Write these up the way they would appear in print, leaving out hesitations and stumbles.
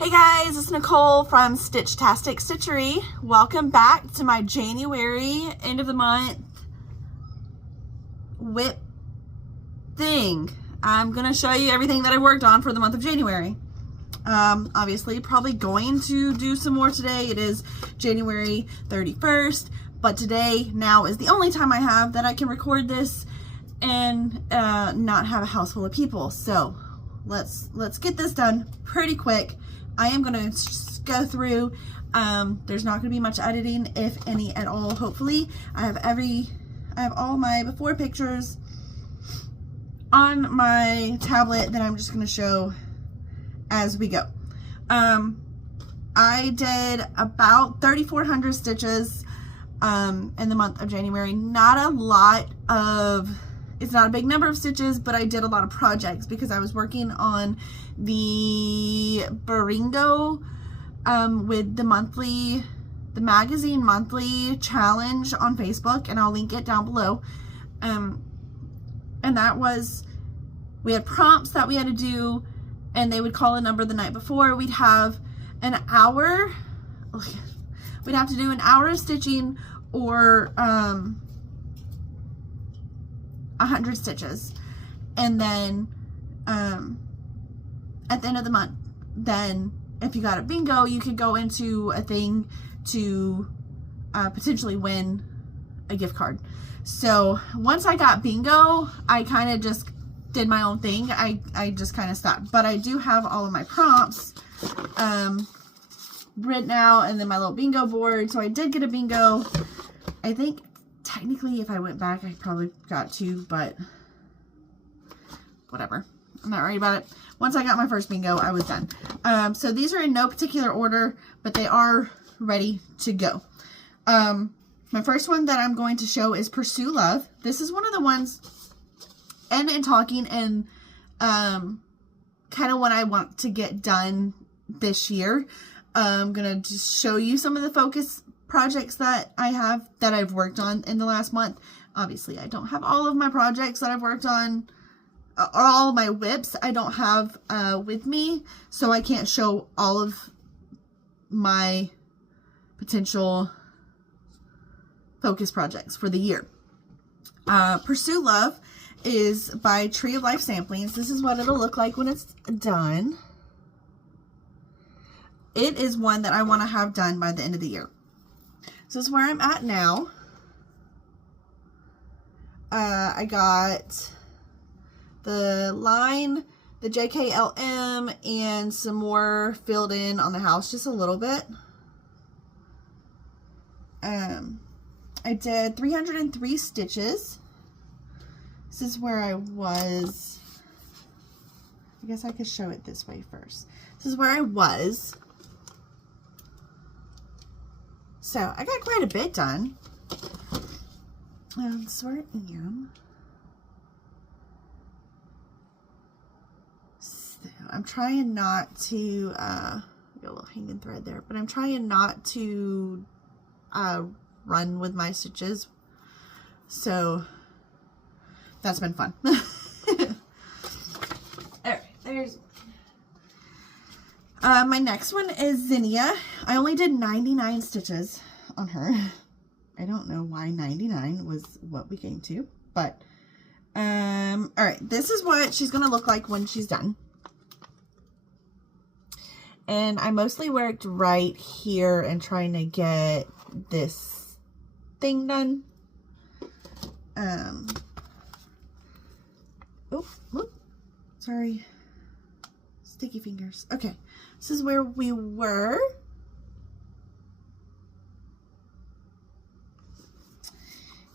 Hey guys, it's Nicole from Stitchtastic Stitchery. Welcome back to my January end of the month whip thing. I'm gonna show you everything that I worked on for the month of January. Obviously probably going to do some more today. It is January 31st, but today now is the only time I have that I can record this and not have a house full of people. So let's get this done pretty quick. I am going to go through, there's not going to be much editing, if any at all, hopefully. I have all my before pictures on my tablet that I'm just going to show as we go. I did about 3,400 stitches in the month of January. Not a lot of, it's not a big number of stitches, but I did a lot of projects because I was working on the Baringo with the magazine monthly challenge on Facebook, and I'll link it down below. And that was, we had prompts that we had to do, and they would call a number the night before. We'd have an hour, we'd have to do an hour of stitching or 100 stitches, and then at the end of the month, then if you got a bingo, you could go into a thing to potentially win a gift card. So once I got bingo, I kind of just did my own thing. I just kind of stopped, but I do have all of my prompts written out, and then my little bingo board. So I did get a bingo. I think technically if I went back, I probably got two, but whatever. I'm not worried about it. Once I got my first bingo, I was done. So these are in no particular order, but they are ready to go. My first one that I'm going to show is Pursue Love. This is one of the ones, and talking, and kind of what I want to get done this year. I'm going to just show you some of the focus projects that I've worked on in the last month. Obviously, I don't have all of my projects that I've worked on, or all of my whips I don't have with me, so I can't show all of my potential focus projects for the year. Pursue Love is by Tree of Life Samplings. This is what it'll look like when it's done. It is one that I want to have done by the end of the year. So this is where I'm at now. I got the line, the JKLM, and some more filled in on the house, just a little bit. I did 303 stitches. This is where I was. I guess I could show it this way first. This is where I was. So I got quite a bit done. This is where I am. So I'm trying not to, got a little hanging thread there, but I'm trying not to run with my stitches. So that's been fun. Alright, there's my next one is Zinnia. I only did 99 stitches on her. I don't know why 99 was what we came to, but alright, this is what she's gonna look like when she's done. And I mostly worked right here and trying to get this thing done. Oh, sorry. Sticky fingers. Okay, this is where we were.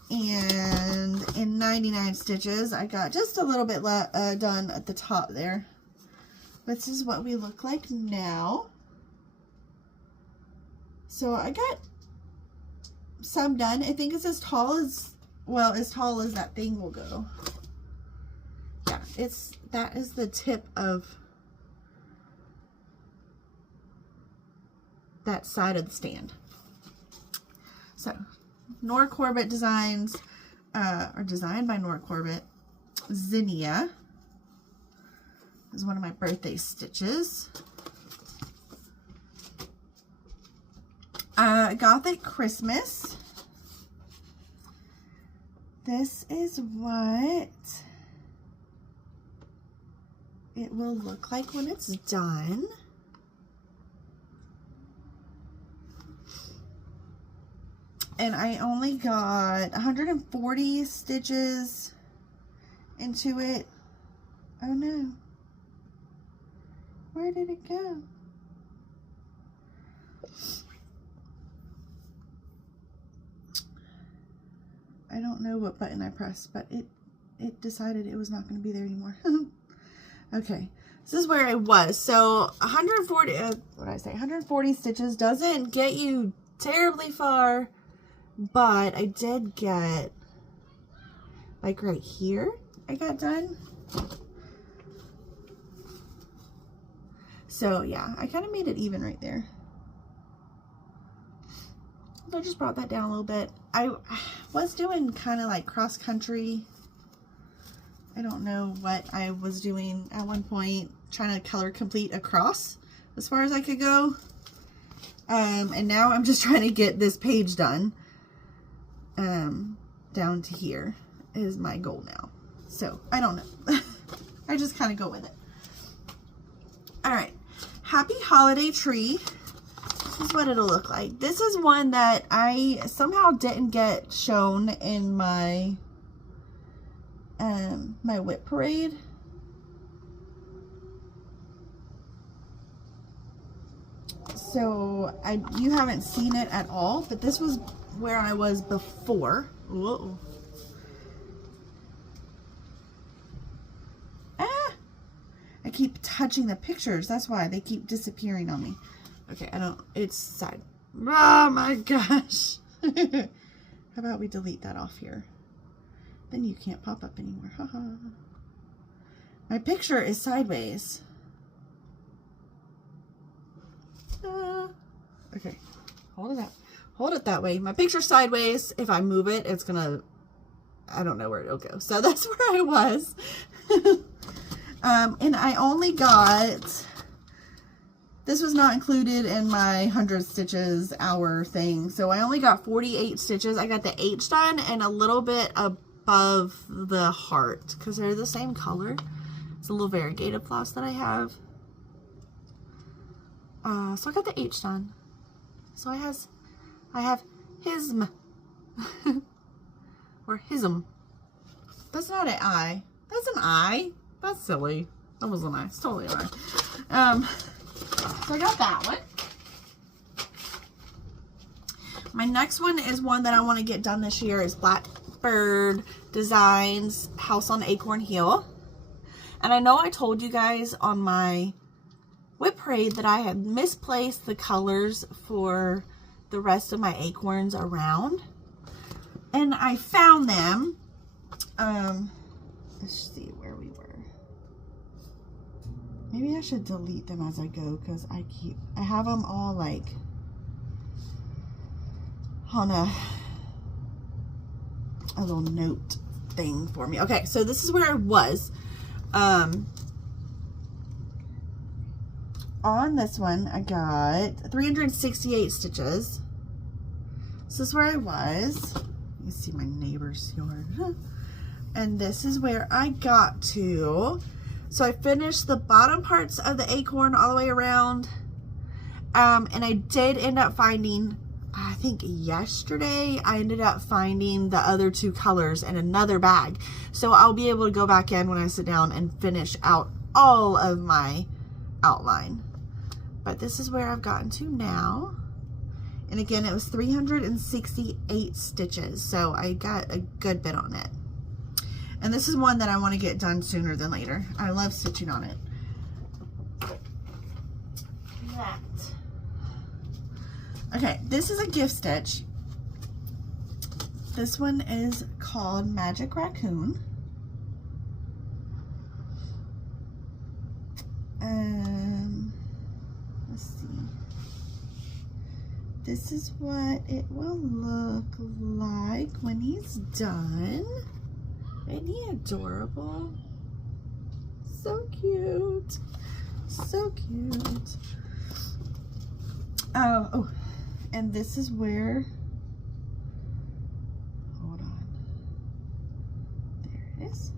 And in 99 stitches, I got just a little bit done at the top there. This is what we look like now. So I got some done. I think it's as tall as, well, as tall as that thing will go. Yeah, that is the tip of that side of the stand. So Nora Corbett designs, are designed by Nora Corbett. Zinnia is one of my birthday stitches. Gothic Christmas. This is what it will look like when it's done. And I only got 140 stitches into it. Oh no. Where did it go? I don't know what button I pressed, but it decided it was not going to be there anymore. Okay, this is where I was. So 140, what did I say? 140 stitches doesn't get you terribly far, but I did get, like right here, I got done. So yeah, I kind of made it even right there. I just brought that down a little bit. I was doing kind of like cross country. I don't know what I was doing at one point, trying to color complete a cross as far as I could go. And now I'm just trying to get this page done. Down to here is my goal now. So I don't know. I just kind of go with it. All right. Happy Holiday Tree. This is what it'll look like. This is one that I somehow didn't get shown in my my whip parade. So you haven't seen it at all, but this was where I was before. Whoa. Ah! I keep touching the pictures. That's why they keep disappearing on me. Okay, it's side. Oh my gosh. How about we delete that off here? Then you can't pop up anymore. Haha. My picture is sideways. Okay, hold it up. Hold it that way. My picture's sideways. If I move it, it's gonna, I don't know where it'll go. So that's where I was. And I only got, this was not included in my 100 stitches hour thing. So I only got 48 stitches. I got the H done and a little bit above the heart because they're the same color. It's a little variegated floss that I have. So I got the H done. So I have hism. Or hism. That's not an I. That's an I. That's silly. That was an I. It's totally an I. So I got that one. My next one is one that I want to get done this year is Blackbird Designs House on Acorn Hill. And I know I told you guys on my whip parade that I had misplaced the colors for the rest of my acorns around. And I found them. Let's see where we were. Maybe I should delete them as I go because I have them all like on a little note thing for me. Okay, so this is where I was. On this one, I got 368 stitches. This is where I was. You see my neighbor's yard. And this is where I got to. So I finished the bottom parts of the acorn all the way around. And I did end up finding, I think yesterday, I ended up finding the other two colors in another bag. So I'll be able to go back in when I sit down and finish out all of my outline. But this is where I've gotten to now. And again, it was 368 stitches. So I got a good bit on it. And this is one that I want to get done sooner than later. I love stitching on it. That. Okay, this is a gift stitch. This one is called Magic Raccoon. Let's see. This is what it will look like when he's done. Isn't he adorable? So cute. So cute. Oh, And this is where, hold on, there it is.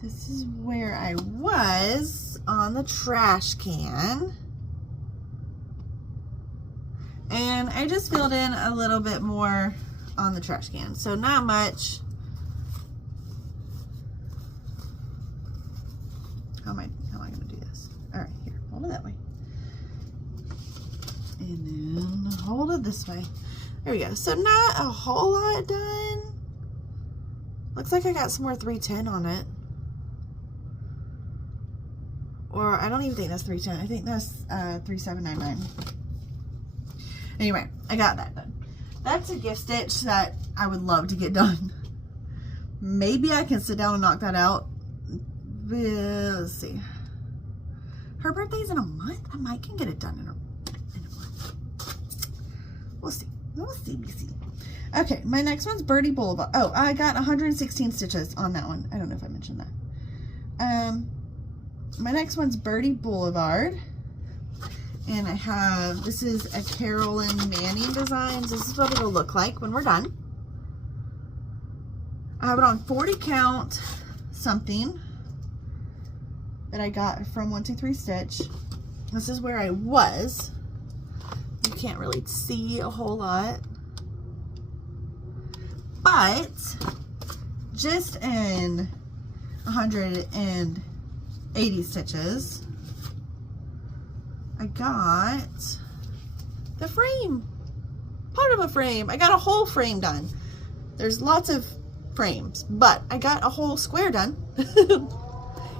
This is where I was on the trash can. And I just filled in a little bit more on the trash can. So not much. How am I gonna do this? All right, here, hold it that way. And then hold it this way. There we go. So not a whole lot done. Looks like I got some more 310 on it. Or I don't even think that's 310. I think that's 3799. Anyway, I got that done. That's a gift stitch that I would love to get done. Maybe I can sit down and knock that out. Let's see. Her birthday's in a month. I might can get it done in a month. We'll see. We'll see. Okay, my next one's Birdie Boulevard. Oh, I got 116 stitches on that one. I don't know if I mentioned that. My next one's Birdie Boulevard. And I have, this is a Carolyn Manning Designs. This is what it'll look like when we're done. I have it on 40 count something that I got from 123 Stitch. This is where I was. You can't really see a whole lot. But just in 180 stitches, I got the frame, part of a frame. I got a whole frame done. There's lots of frames, but I got a whole square done and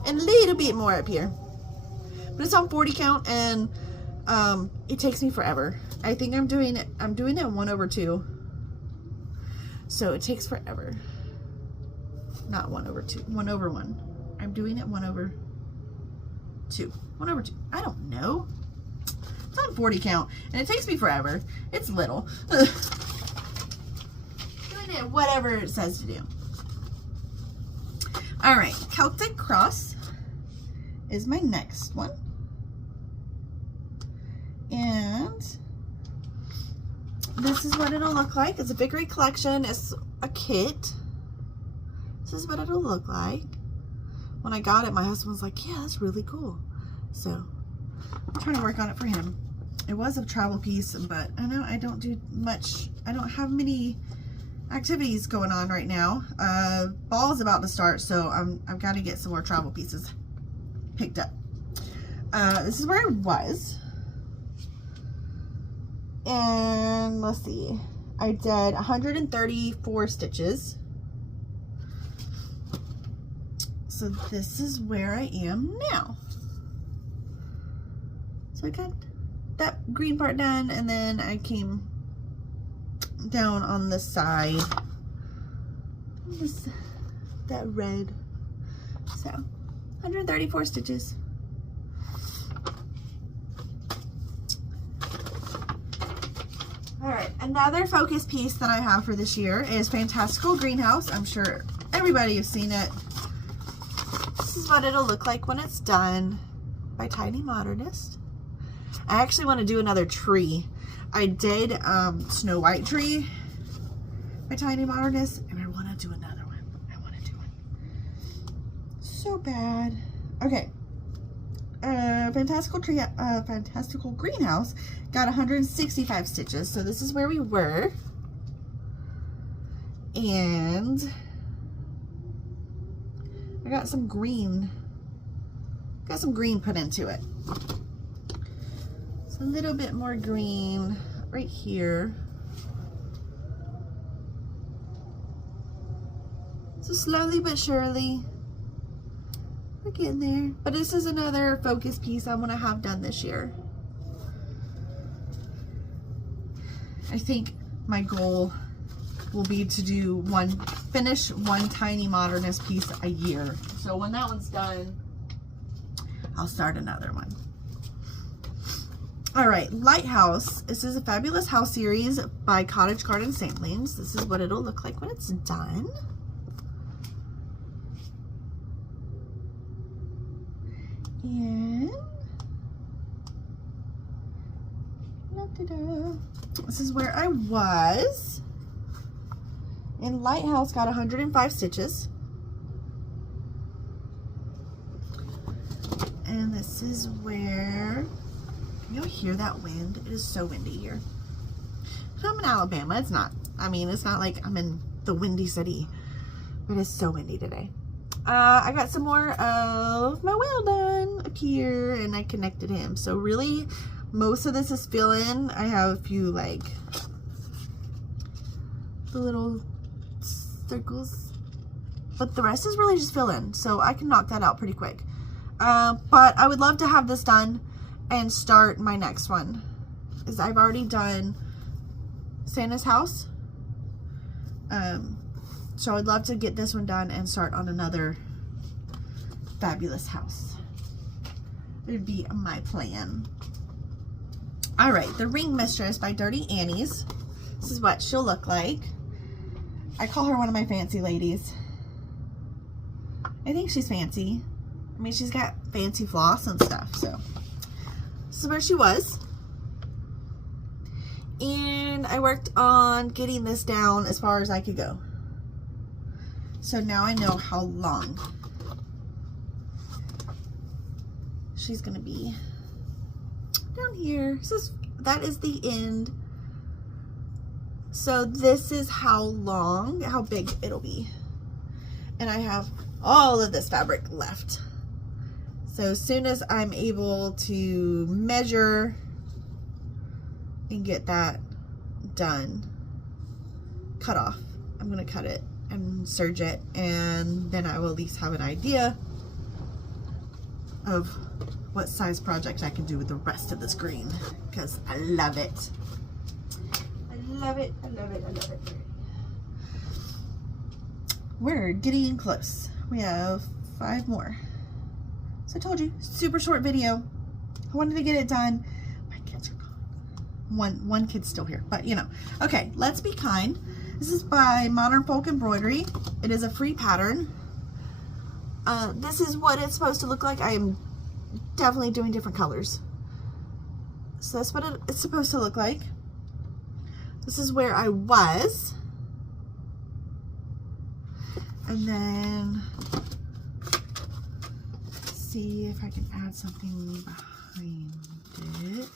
a little bit more up here. But it's on 40 count and it takes me forever. I think I'm doing it 1/2. So it takes forever. Not 1/2, 1/1. I'm doing it 1/2. 1/2. I don't know. It's on 40 count and it takes me forever. It's little. Doing it whatever it says to do. All right, Celtic Cross is my next one. And this is what it'll look like. It's a Vickery collection. It's a kit. This is what it'll look like. When I got it, my husband was like, yeah, that's really cool. So I'm trying to work on it for him. It was a travel piece, but I know I don't do much. I don't have many activities going on right now. Ball's about to start, so I've got to get some more travel pieces picked up. This is where I was. And let's see. I did 134 stitches. So this is where I am now. So I got that green part done, and then I came down on the side. That red. So 134 stitches. All right, another focus piece that I have for this year is Fantastical Greenhouse. I'm sure everybody has seen it. This is what it'll look like when it's done, by Tiny Modernist. I actually want to do another tree. I did Snow White tree by Tiny Modernist, and I want to do another one. I want to do it so bad. Okay. Fantastical Greenhouse got 165 stitches. So this is where we were. And I got some green. Got some green put into it. So a little bit more green right here. So slowly but surely, we're getting there. But this is another focus piece I want to have done this year. I think my goal will be to do finish one Tiny Modernist piece a year. So when that one's done, I'll start another one. All right, Lighthouse. This is a Fabulous House series by Cottage Garden Saplings. This is what it'll look like when it's done. And This is where I was. And Lighthouse got 105 stitches. And this is where, can you hear that wind? It is so windy here. I'm in Alabama. It's not, I mean, it's not like I'm in the windy city, but it's so windy today. I got some more of my whale done up here, and I connected him. So really, most of this is fill in. I have a few like the little circles, but the rest is really just fill in. So I can knock that out pretty quick. But I would love to have this done and start my next one, is I've already done Santa's house. So I'd love to get this one done and start on another fabulous house. It would be my plan. All right, the Ring Mistress by Dirty Annie's. This is what she'll look like. I call her one of my fancy ladies. I think she's fancy. I mean, she's got fancy floss and stuff, so. This is where she was. And I worked on getting this down as far as I could go. So now I know how long she's gonna be. Down here, that is the end. So this is how long, how big it'll be. And I have all of this fabric left. So as soon as I'm able to measure and get that done, cut off, I'm gonna cut it and serge it, and then I will at least have an idea of what size project I can do with the rest of this green, because I love it. I love it, I love it, I love it. We're getting close. We have 5 more. So I told you, super short video. I wanted to get it done. My kids are gone. One kid's still here, but you know. Okay, Let's Be Kind. This is by Modern Folk Embroidery. It is a free pattern. This is what it's supposed to look like. I am definitely doing different colors. So that's what it's supposed to look like. This is where I was. And then, let's see if I can add something behind it.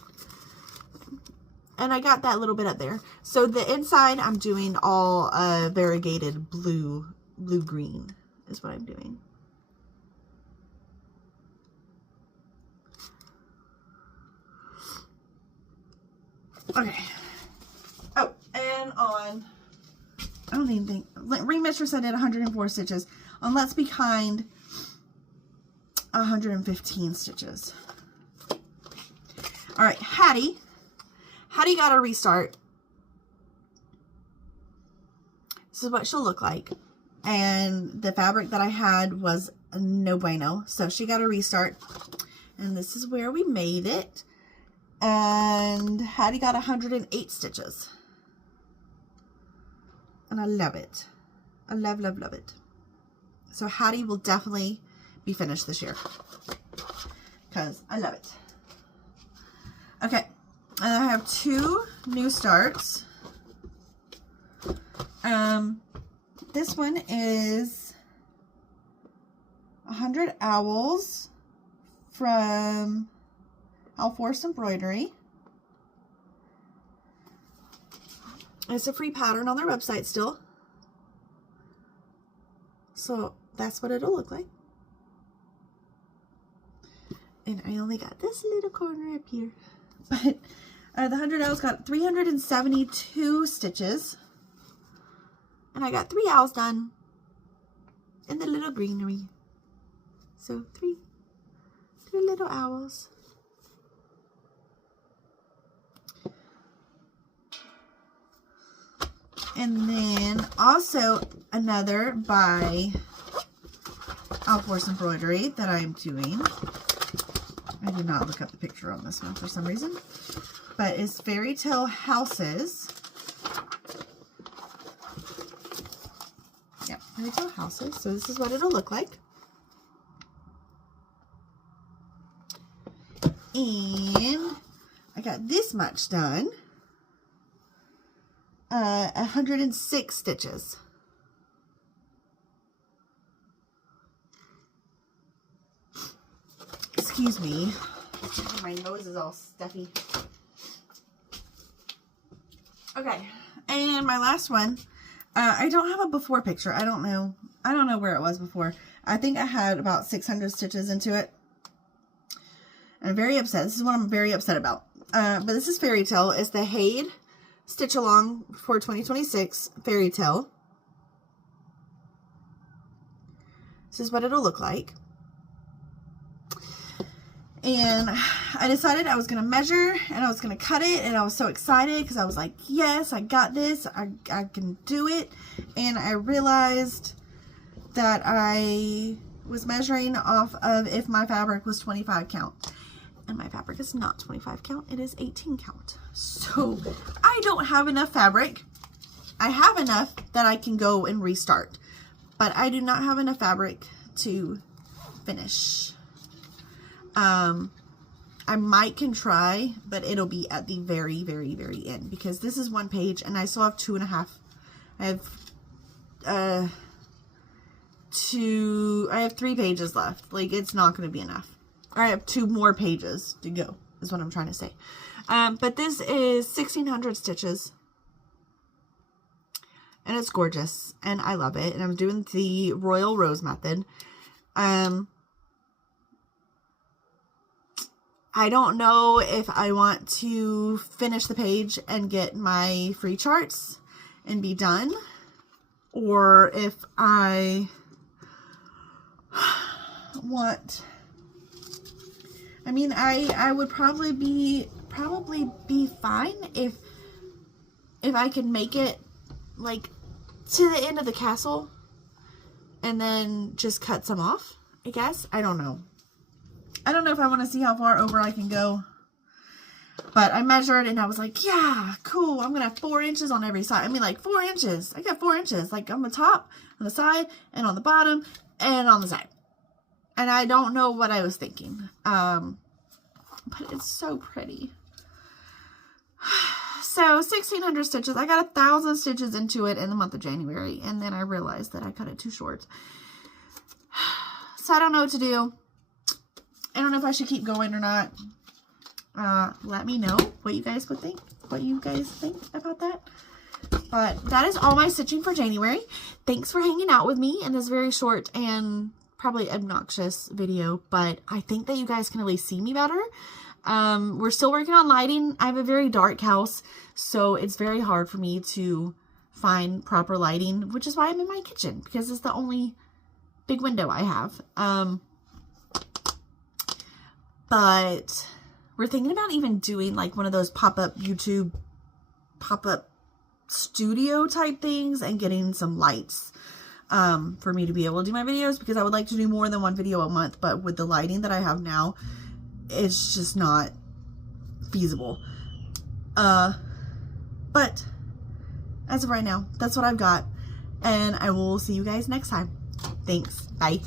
And I got that little bit up there. So the inside, I'm doing all variegated blue-green is what I'm doing. Okay. Oh, and on, I don't even think, Ring Mistress I did 104 stitches. On Let's Be Kind, 115 stitches. All right, Hattie got a restart. This is what she'll look like. And the fabric that I had was no bueno. So she got a restart. And this is where we made it. And Hattie got 108 stitches. And I love it. I love, love, love it. So Hattie will definitely be finished this year, because I love it. Okay. And I have 2 new starts. This one is 100 Owls from Flosstube Embroidery. It's a free pattern on their website still. So that's what it'll look like. And I only got this little corner up here. But the 100 Owls got 372 stitches. And I got 3 owls done in the little greenery. So 3 little owls. And then also another by Flosstube Embroidery that I'm doing. I did not look up the picture on this one for some reason. But it's Fairy Tale Houses. Yeah, Fairy Tale Houses. So this is what it'll look like. And I got this much done. 106 stitches. Excuse me. My nose is all stuffy. Okay, and my last one. I don't have a before picture. I don't know where it was before. I think I had about 600 stitches into it. I'm very upset. This is what I'm very upset about. But this is Fairy Tale. It's the Haid Stitch Along for 2026 Fairy Tale. This is what it'll look like. And I decided I was going to measure and I was going to cut it, and I was so excited because I was like, yes, I got this. I can do it. And I realized that I was measuring off of if my fabric was 25 count. And my fabric is not 25 count. It is 18 count. So I don't have enough fabric. I have enough that I can go and restart. But I do not have enough fabric to finish. I might can try, but it'll be at the very, very, very end, because this is one page and I still have 2.5. I have 3 pages left. Like, it's not going to be enough. I have 2 more pages to go, is what I'm trying to say. But this is 1,600 stitches. And it's gorgeous. And I love it. And I'm doing the Royal Rose method. I don't know if I want to finish the page and get my free charts and be done, or if I want, I mean, I would probably be fine if I could make it like to the end of the castle and then just cut some off, I guess. I don't know. I don't know if I want to see how far over I can go. But I measured and I was like, yeah, cool. I'm going to have 4 inches on every side. I mean, like 4 inches. I got 4 inches. Like on the top, on the side, and on the bottom, and on the side. And I don't know what I was thinking. But it's so pretty. So 1,600 stitches. I got 1,000 stitches into it in the month of January. And then I realized that I cut it too short. So I don't know what to do. I don't know if I should keep going or not. Let me know what you guys would think. What you guys think about that. But that is all my stitching for January. Thanks for hanging out with me in this very short and probably obnoxious video. But I think that you guys can at least see me better. We're still working on lighting. I have a very dark house, so it's very hard for me to find proper lighting, which is why I'm in my kitchen, because it's the only big window I have. But we're thinking about even doing like one of those pop-up YouTube, pop-up studio type things and getting some lights for me to be able to do my videos, because I would like to do more than 1 video a month, but with the lighting that I have now, it's just not feasible. But as of right now, that's what I've got, and I will see you guys next time. Thanks. Bye.